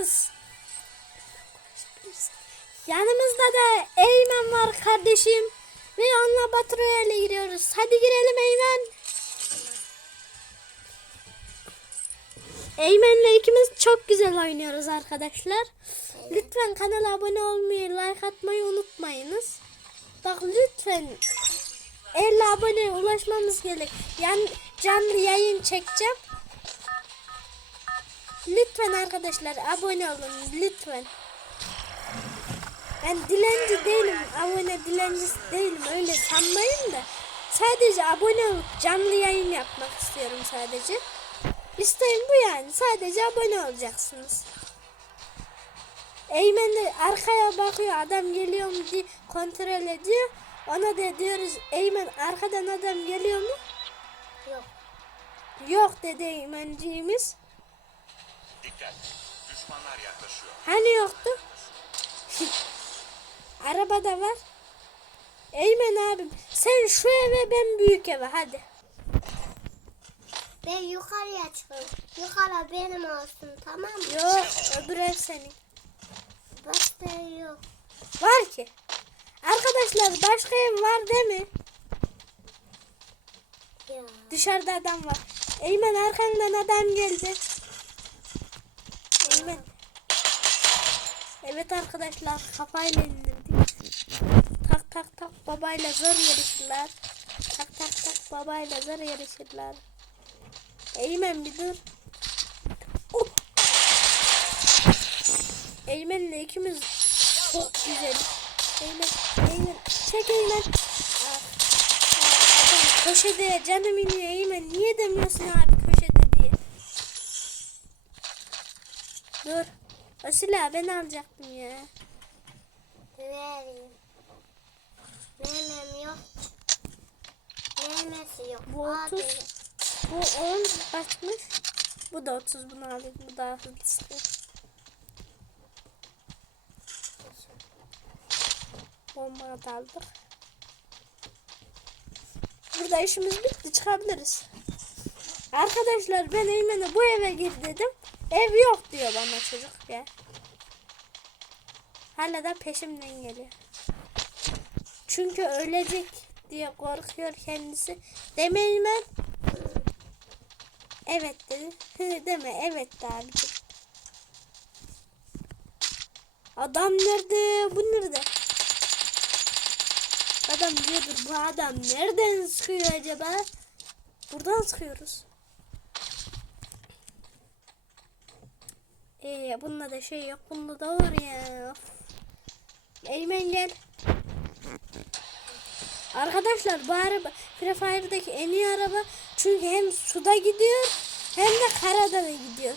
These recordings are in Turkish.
gidiyoruz. Yanımızda da Eymen var kardeşim. Ve onunla Batı Royale'e giriyoruz. Hadi girelim Eymen. Eymen'le ikimiz çok güzel oynuyoruz arkadaşlar. Lütfen kanala abone olmayı, like atmayı unutmayınız. Bak lütfen 50 aboneye ulaşmamız gerek. Yani canlı yayın çekeceğim. Lütfen arkadaşlar abone olun lütfen. Ben dilenci değilim. Abone dilencisi değilim. Öyle sanmayın da. Sadece abone olup canlı yayın yapmak istiyorum sadece. İsteğim bu yani. Sadece abone olacaksınız. Eymen de arkaya bakıyor. Adam geliyor mu diye kontrol ediyor. Ona da diyoruz Eymen arkadan adam geliyor mu? Yok. Yok dedi Eymenciğimiz. Dikkat. Düşmanlar yaklaşıyor. Hani yoktu? Arabada var. Eymen abim sen şu eve ben büyük eve hadi. Ben yukarıya çıkıyorum. Yukarı benim olsun tamam mı? Yok öbür ev senin. Başka yok. Var ki. Arkadaşlar başka ev var değil mi? Ya. Dışarıda adam var. Eymen arkandan adam geldi. Evet arkadaşlar kafayla indirdik. Tak tak tak babayla zor yarışırlar. Tak tak tak babayla zor yarışırlar. Eymen bir dur. Oh. Eymen'le ikimiz çok güzel. Eymen, Eymen, çek Eymen. Ah, ah, köşede canım iniyor Eymen. Niye demiyorsun abi köşede diye. Dur. Asila ben alacaktım ya. Vereyim. Memem yok. Memesi yok. Bu Abi, 30. Bu 10 kaçmış? Bu da 30 bunu alayım. Bu daha hızlı sıkıyor. Bomba da aldık. Burada işimiz bitti. Çıkabiliriz. Arkadaşlar ben Eymen'e bu eve gir dedim. Ev yok diyor bana çocuk ya. Hala da peşimden geliyor. Çünkü ölecek diye korkuyor kendisi. Demeyin ben. Evet dedi. Hı, deme evet de. Adam nerede? Bu nerede? Adam diyordur bu adam nereden sıkıyor acaba? Buradan sıkıyoruz. Ee, bunda da şey yok. Bunda da var ya. Of. Eymen gel. Arkadaşlar bu araba Free Fire'daki en iyi araba çünkü hem suda gidiyor hem de karada da gidiyor.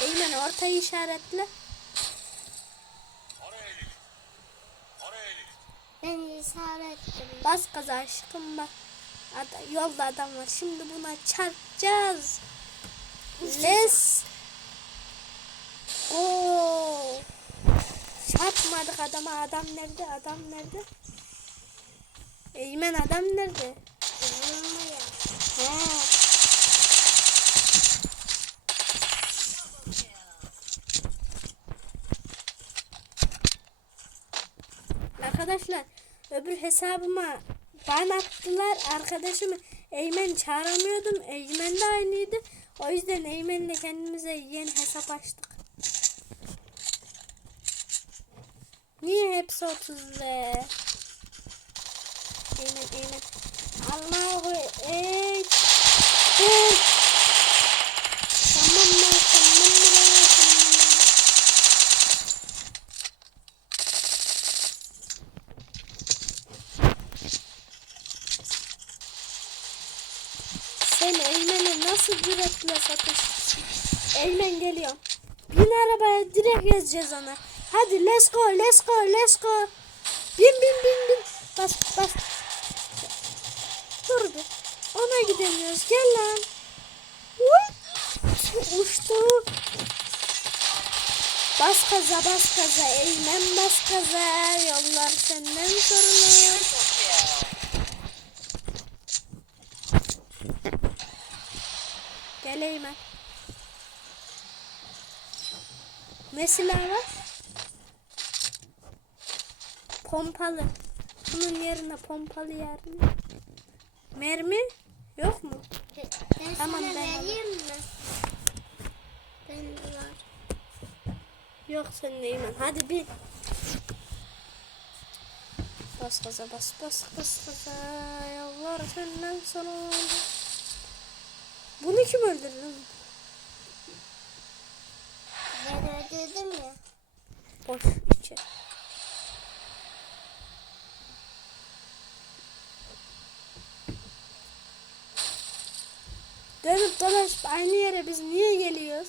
Eymen ortayı işaretle. Ben işaretledim. Bas gaza aşkım bak. Ad- yolda adam var. Şimdi buna çarpacağız. Let's go. Çarpmadık adama. Adam nerede? Adam nerede? Eymen adam nerede? He. Arkadaşlar öbür hesabıma ban attılar. Arkadaşımı Eymen çağıramıyordum. Eymen de aynıydı. O yüzden Eymen'le kendimize yeni hesap açtık. Niye hepsi 30 be? Eymen Eymen. Allahu Ekber. Tamam mı? Tamam mı? Tamam mı? Sen Eymen'e nasıl satışsın? Eymen geliyor. Bin arabaya direkt yazacağız ona. Hadi let's go, let's go, let's go. Bin bin bin bin. Bas bas. Dur bir. Ona gidemiyoruz. Gel lan. Uy. Uçtu. Bas gaza bas gaza. Eymen bas gaza. Yollar senden sorulur. Geleyim ben. Ne silah var? Pompalı. Bunun yerine pompalı yerine. Mermi yok mu? Ben Tamam, ben vereyim mi? Ben var. Yok sen Eymen. Hadi bir. Bas gaza bas bas bas gaza. Yollar senden sonra. Bunu kim öldürdü? lan? Ben öldürdüm ya. Boş içe. Dönüp dolaşıp aynı yere biz niye geliyoruz?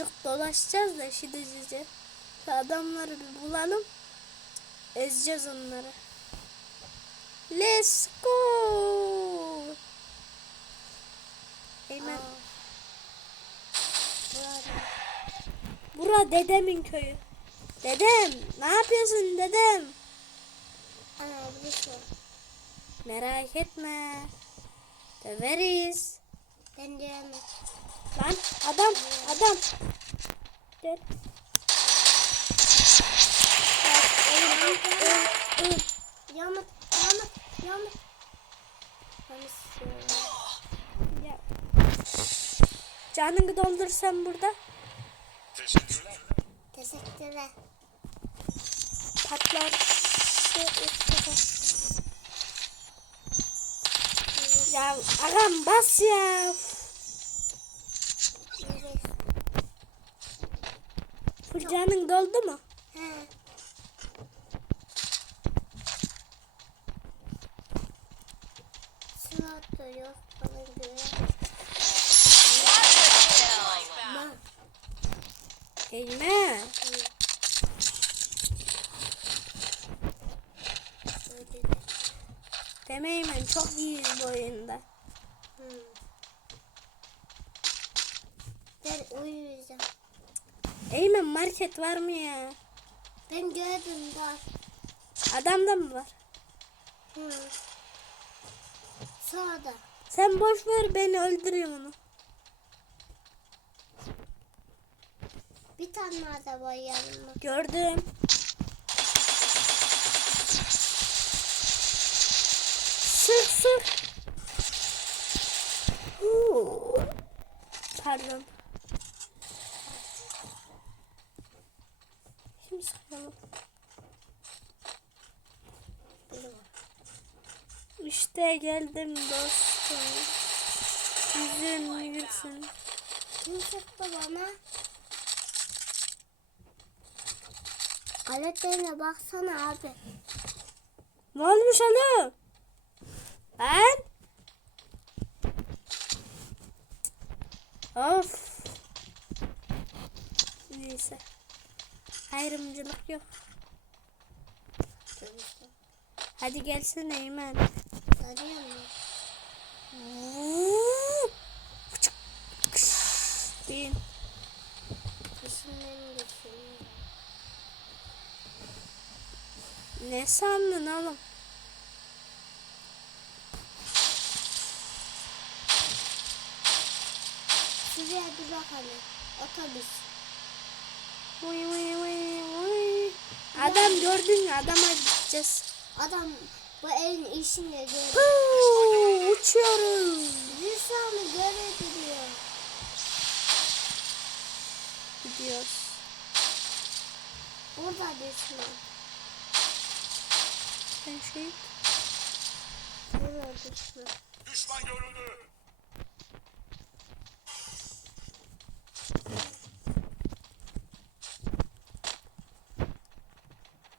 Azıcık dolaşacağız da şidecice. Şu adamları bir bulalım. Ezeceğiz onları. Let's go. Eymen. Bura dedemin köyü. Dedem ne yapıyorsun dedem? Ana şey. Merak etme. Döveriz. Ben diyemem. Lan adam adam. Gel. Bak, yamuk, yamuk. Nasıl? Ya. Canını doldursam burada Teşekkürler. Teşekkürler. patlar. Ya ağam bas ya. Evet. Full canın doldu mu? He. Deme Eymen çok iyiyiz bu oyunda. Hı. Ben uyuyacağım. Eymen market var mı ya? Ben gördüm var. Adamda mı var? Hı. Sağda. Sen boş ver beni öldürüyor onu. Bir tane daha var yanıma. Gördüm. Sık sık. Huu. Pardon. Şimdi sıkalım. İşte geldim dostum. Yüzün gülsün. Kim çıktı bana? Aletlerine baksana abi. Ne olmuş oğlum? Ben? Of. Neyse. Ayrımcılık yok. Hadi gelsene Eymen. Arıyor mu? Bin. İşimden geçiyor. Ne sandın oğlum? Şuraya bir bak hani. Otobüs. Vıy vıy vıy vıy. Adam gördün mü? Adama gideceğiz. Adam bu evin işini. Huu, uçuyoruz. Rüstam'ı görebiliyor. Gidiyoruz. Burada düşman. Ben şey Burada düşman. Düşman görüldü.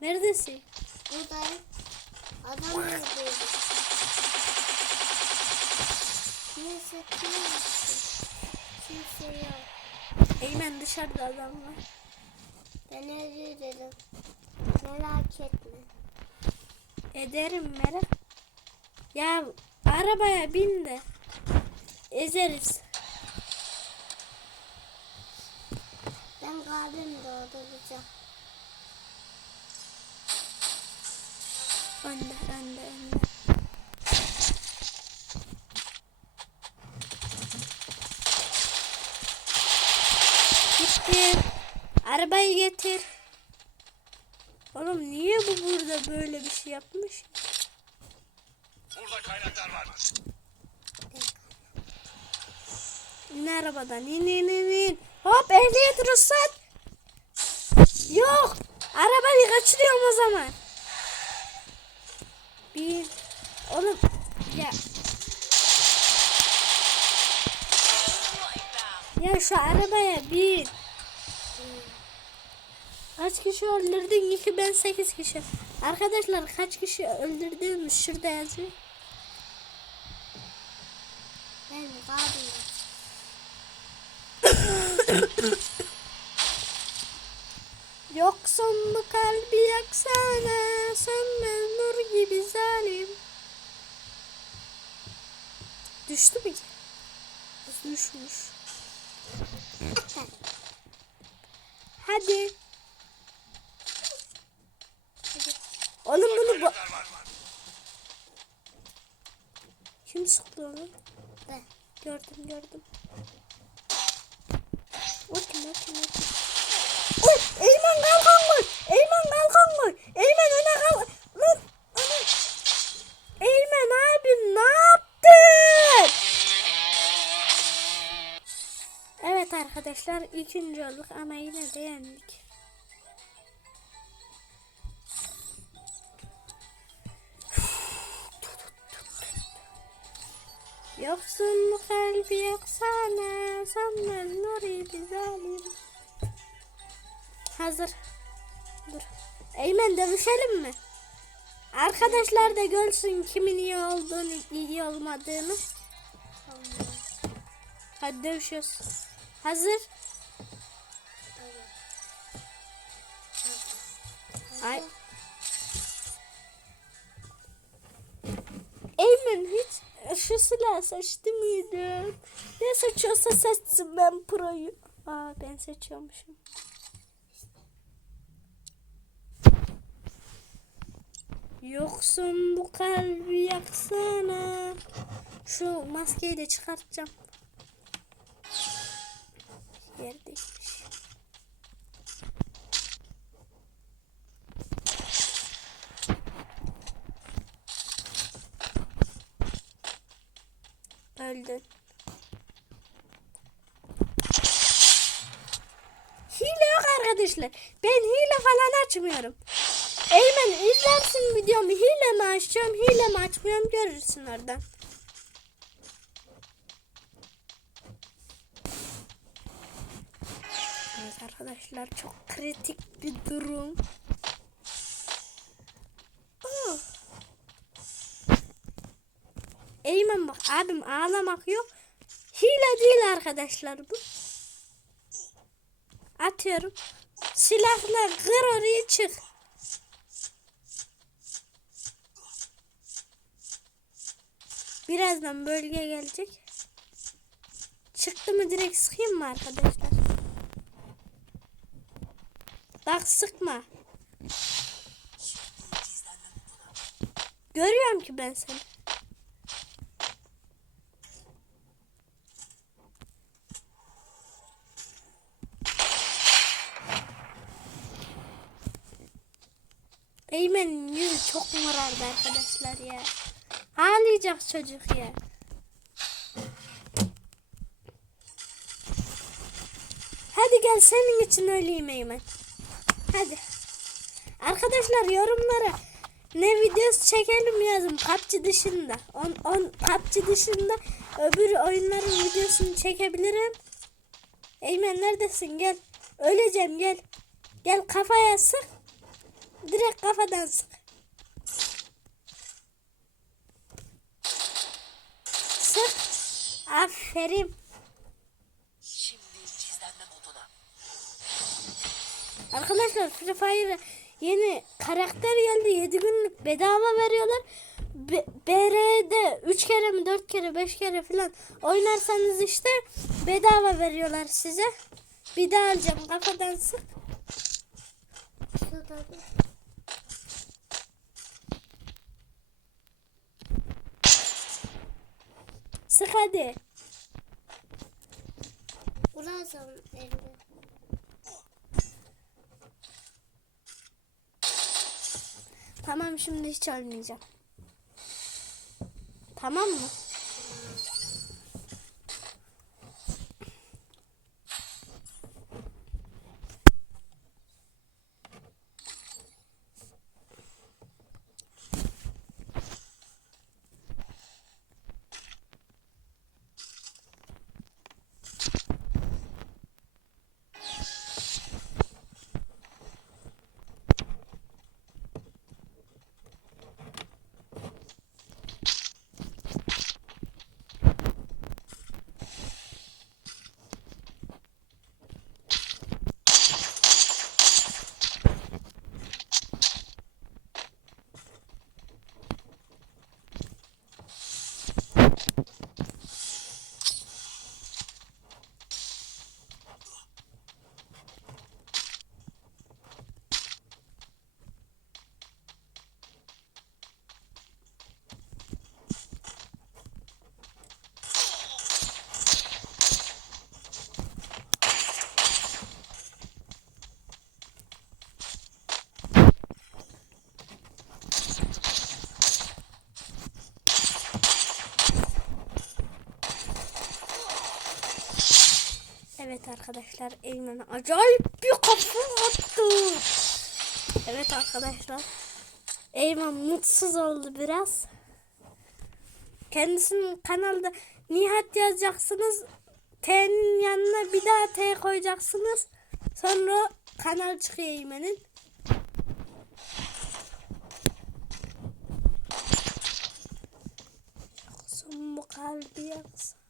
Neredesin? Buradayım. Adam neredeydi? Neyse kimse. Kimse yok. Eymen dışarıda adam var. Ben özür dilerim. Merak etme. Ederim merak. Ya arabaya bin de. Ezeriz. Ben kalbim dolduracağım. Yapmış? Burada kaynaklar var. İn arabadan in in in in. Hop ehliyet ruhsat. Yok. Arabayı kaçırıyorum o zaman. Bir. Oğlum ya. Ya şu arabaya bin. Kaç kişi öldürdün? İki ben sekiz kişi. Arkadaşlar kaç kişi öldürdüğümüz şurada yazıyor. Ben abi. Yoksun bu kalbi yaksana Sönmez nur gibi zalim Düştü mü? ki? Düşmüş. Hadi. Oğlum bunu var. Kim sıktı onu? Ben. Gördüm gördüm. O kim o kim o kim? Oy! Eymen kalkan koy! Eymen kalkan koy! Eymen öne kalk! Lan! Ana! Eymen abim ne yaptın? Evet arkadaşlar ikinci olduk ama yine de yendik. Kalbi yaksana Sanmaz nuri bir zalim Hazır. Dur. Eymen dövüşelim mi? Arkadaşlar da görsün kimin iyi olduğunu iyi olmadığını. Hadi dövüşüyoruz. Hazır. Ay silah seçti miydim? Ne seçiyorsa seçsin ben proyu. Aa ben seçiyormuşum. Yoksun bu kalbi yaksana. Şu maskeyi de çıkartacağım. Yerdeymiş. Öldün. Hile yok arkadaşlar. Ben hile falan açmıyorum. Eymen izlersin videomu. Hile mi açıyorum, hile mi açmıyorum görürsün oradan. Evet arkadaşlar çok kritik bir durum. Oh. Bak abim ağlamak yok. Hile değil arkadaşlar bu. Atıyorum. Silahla kır orayı çık. Birazdan bölge gelecek. Çıktı mı direkt sıkayım mı arkadaşlar? Bak sıkma. Görüyorum ki ben seni. Eymen'in çok morardı arkadaşlar ya. Ağlayacak çocuk ya. Hadi gel senin için öleyim Eymen. Hadi. Arkadaşlar yorumlara ne videosu çekelim yazın PUBG dışında. On, on, PUBG dışında öbür oyunların videosunu çekebilirim. Eymen neredesin gel. Öleceğim gel. Gel kafaya sık. Direkt kafadan. Sık. Aferin. Şimdi gizlenme moduna. Arkadaşlar Free Fire yeni karakter geldi. 7 günlük bedava veriyorlar. B- BR'de 3 kere mi 4 kere 5 kere falan oynarsanız işte bedava veriyorlar size. Bir daha alacağım kafadan sık. Şurada Sık hadi. Burası onun. Tamam şimdi hiç ölmeyeceğim. Tamam mı? Arkadaşlar Eymen'e acayip bir kafa attı. Evet arkadaşlar. Eymen mutsuz oldu biraz. Kendisinin kanalda Nihat yazacaksınız. T'nin yanına bir daha T koyacaksınız. Sonra kanal çıkıyor Eymen'in. Yoksun bu kalbi yoksa.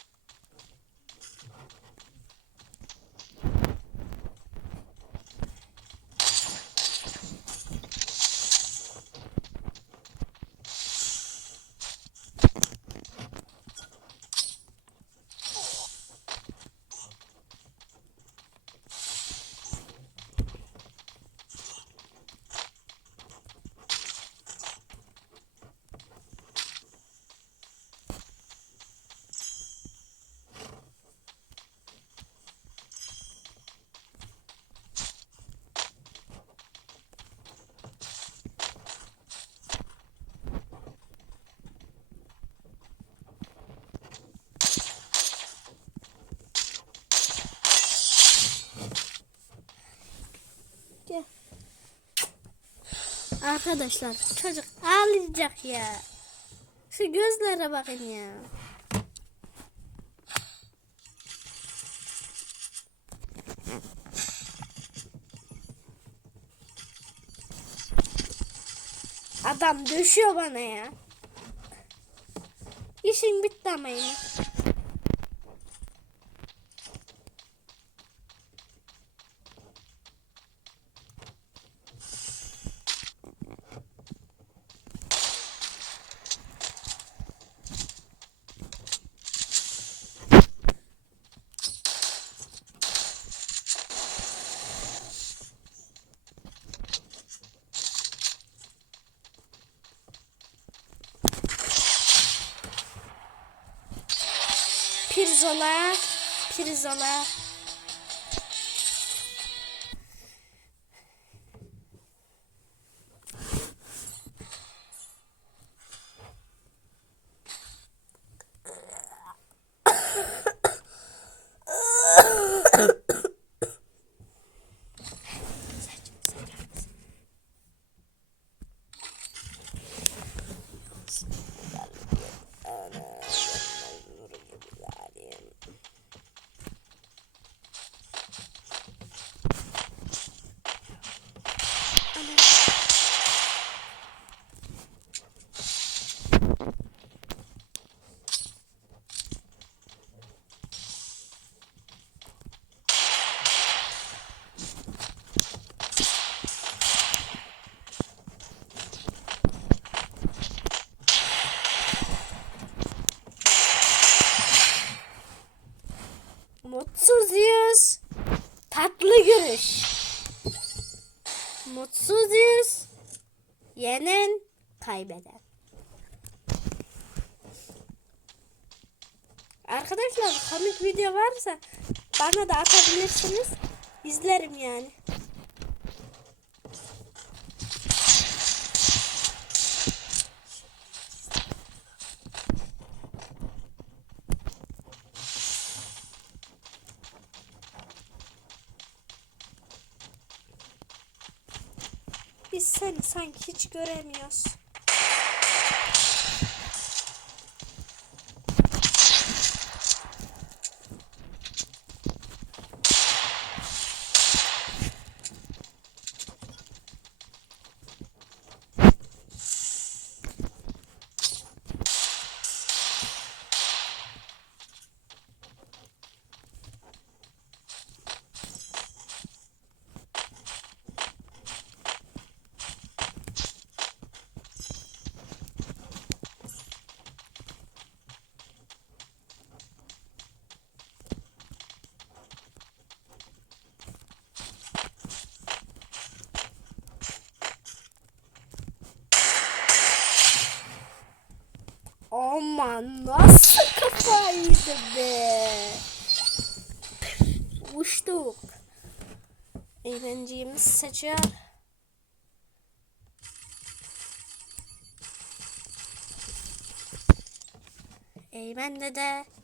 Gel. Arkadaşlar çocuk ağlayacak ya. Şu gözlere bakın ya. Adam düşüyor bana ya. İşin bitti ama yine. Pirzola, pirzola. kaybeder. Arkadaşlar komik video varsa bana da atabilirsiniz. İzlerim yani. Biz seni sanki hiç göremiyoruz. Aman nasıl kafaydı be. Uçtuk. Eğlencemiz seçer. Eymen dede. Yuh.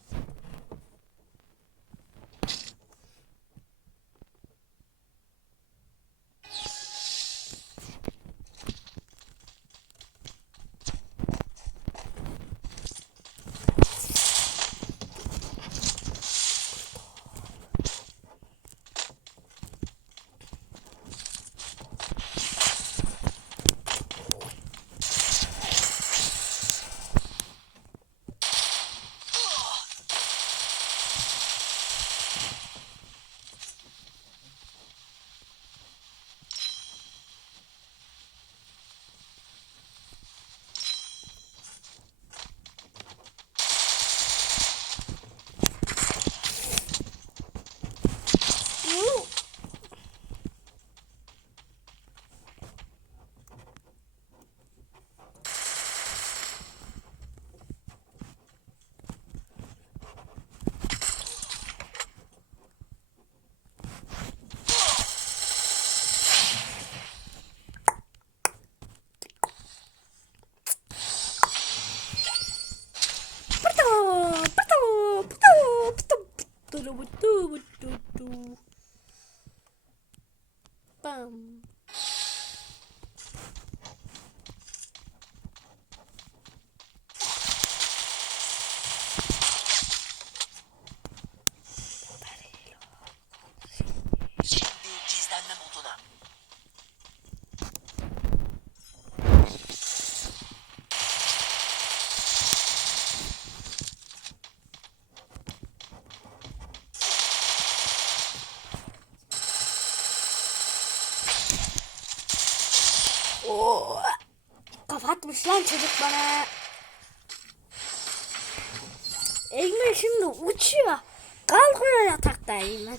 Yatakta Eymen.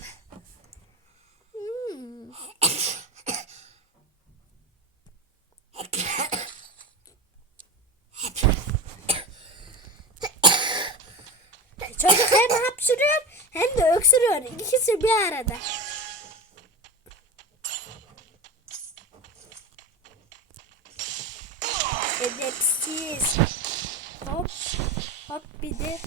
Hmm. Çocuk hem hapşırıyor hem de öksürüyor. İkisi bir arada. Edepsiz. Hop. Hop bir de.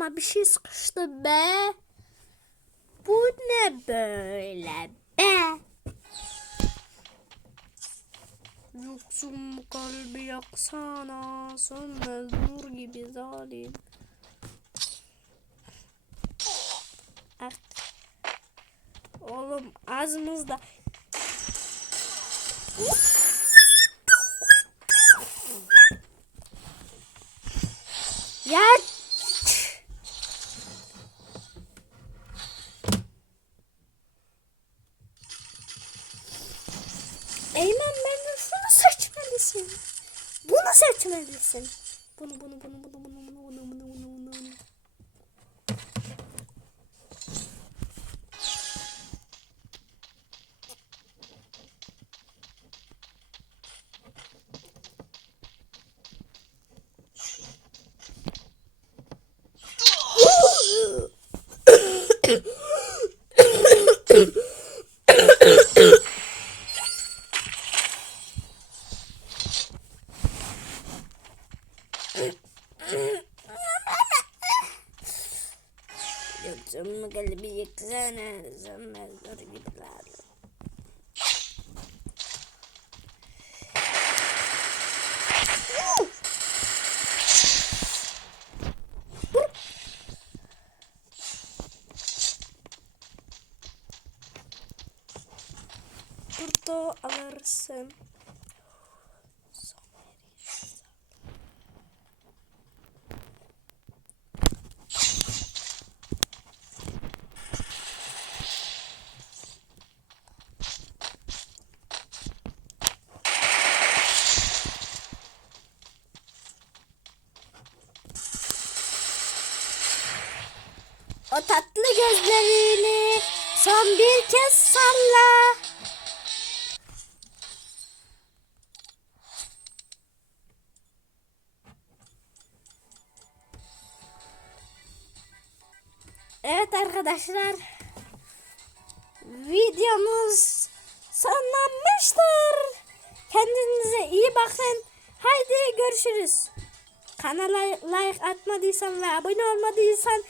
Şu kulağıma bir şey sıkıştı be. Bu ne böyle be? Yoksun kalbi yaksana sönmez nur gibi zalim. Ah. Oğlum ağzımızda. Ya Eymen Tatlı gözlerini son bir kez salla. Evet arkadaşlar. Videomuz sonlanmıştır. Kendinize iyi bakın. Haydi görüşürüz. Kanala like atmadıysan ve abone olmadıysan